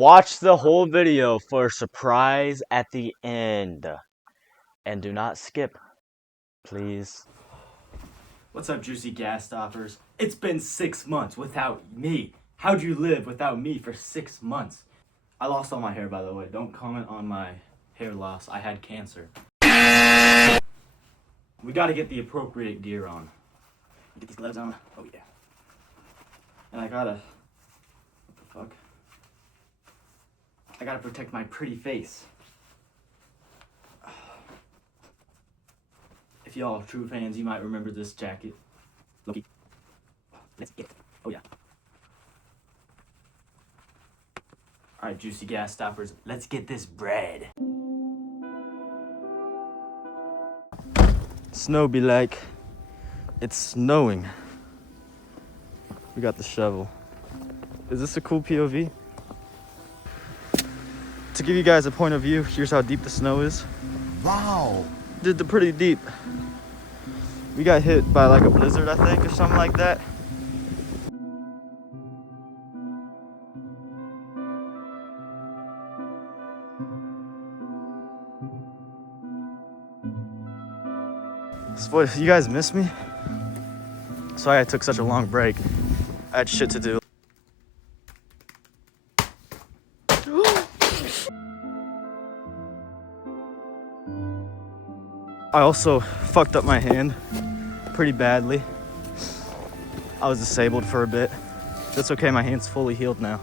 Watch the whole video for a surprise at the end. And do not skip, please. What's up, Juicy Gas Stoppers? It's been 6 months without me. How'd you live without me for 6 months? I lost all my hair, by the way. Don't comment on my hair loss. I had cancer. We gotta get the appropriate gear on. Get these gloves on. Oh, yeah. And I gotta... What the fuck? I gotta protect my pretty face. If y'all are true fans, you might remember this jacket. Loki. Let's get it. Oh, yeah. Alright, Juicy Gas Stoppers, let's get this bread. Snow be like, it's snowing. We got the shovel. Is this a cool POV? To give you guys a point of view, here's how deep the snow is. Wow. Did pretty deep. We got hit by like a blizzard, I think, or something like that. So, you guys miss me? Sorry I took such a long break. I had shit to do. I also fucked up my hand pretty badly. I was disabled for a bit. That's okay, my hand's fully healed now.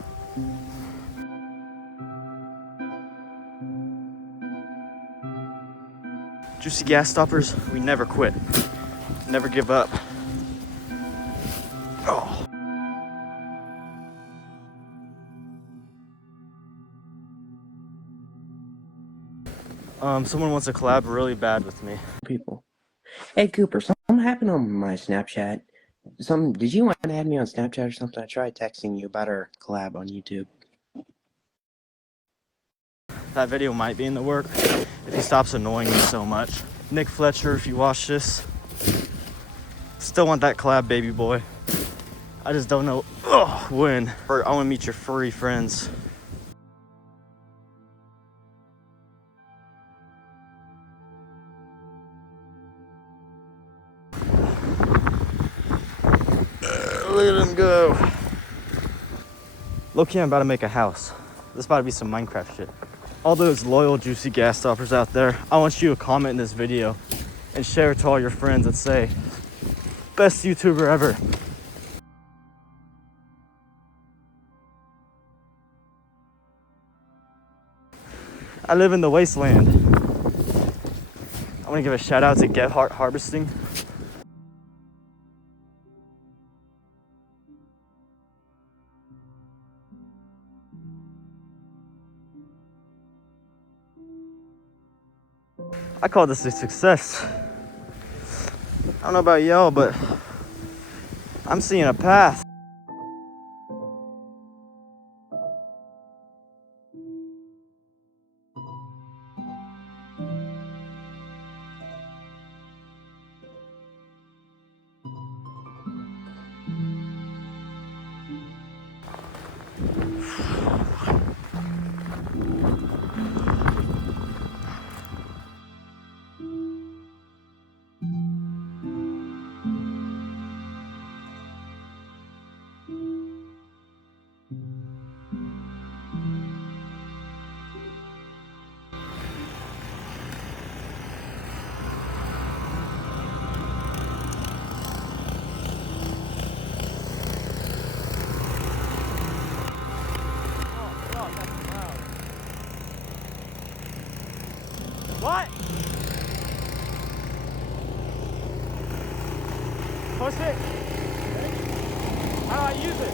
Juicy Gas Stoppers, we never quit. Never give up. Oh. Someone wants to collab really bad with me. People. Hey Cooper, something happened on my Snapchat. Did you want to add me on Snapchat or something? I tried texting you about our collab on YouTube. That video might be in the work if he stops annoying me so much. Nick Fletcher, if you watch this, still want that collab, baby boy. I just don't know when. I want to meet your furry friends. Look at him go. Low-key, I'm about to make a house. This is about to be some Minecraft shit. All those loyal Juicy Gas Stoppers out there, I want you to comment in this video and share it to all your friends and say, best YouTuber ever. I live in the wasteland. I want to give a shout out to Get Heart Harvesting. I call this a success. I don't know about y'all, but I'm seeing a path. What? Push it. How do I use it?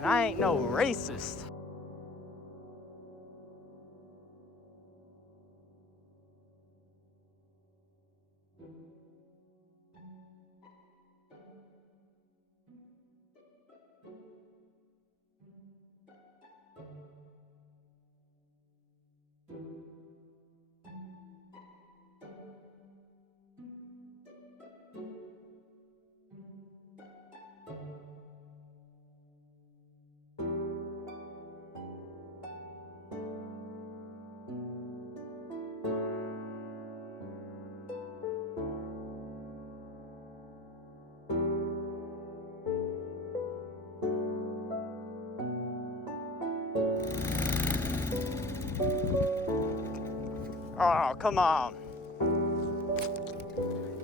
And I ain't no racist. Oh, come on.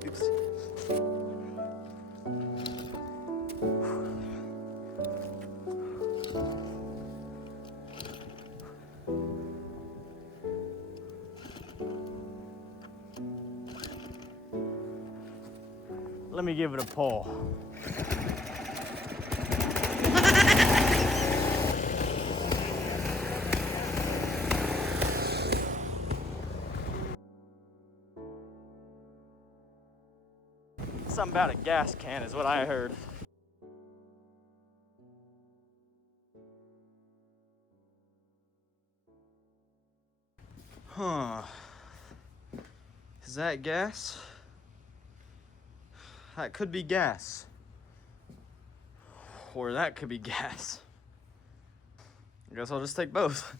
Oops. Let me give it a pull. Something about a gas can is what I heard. Huh. Is that gas? That could be gas. Or that could be gas. I guess I'll just take both.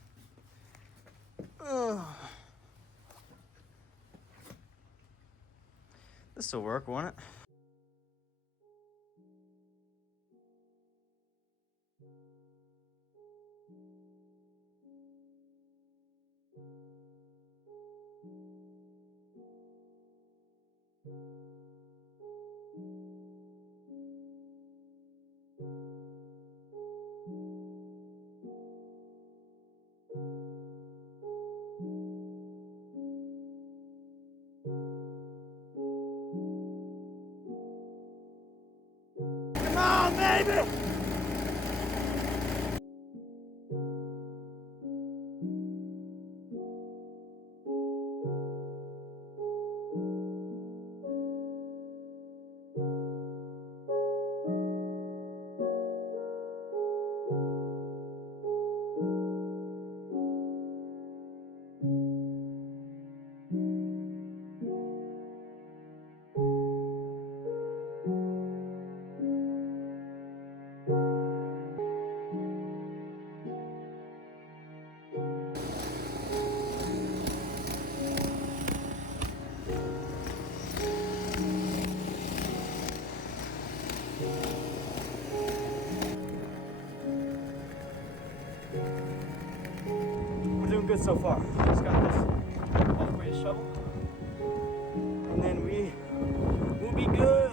Ugh. This'll work, won't it? Come on, baby! We're doing good so far. Just got this walkway to shovel, and then we will be good.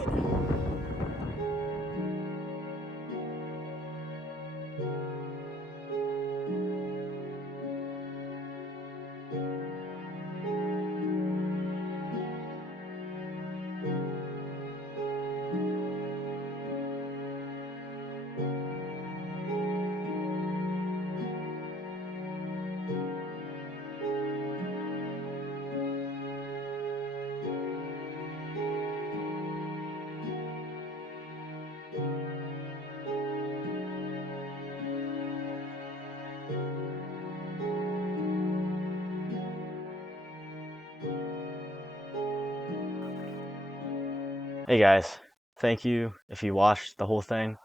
Hey guys, thank you if you watched the whole thing.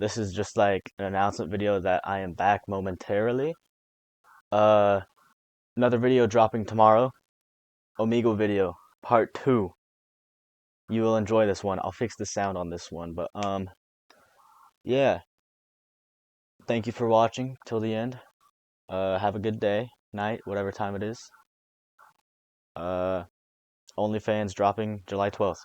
This is just like an announcement video that I am back momentarily. Another video dropping tomorrow. Omegle video, part 2. You will enjoy this one. I'll fix the sound on this one, but yeah. Thank you for watching till the end. Have a good day, night, whatever time it is. OnlyFans dropping July 12th.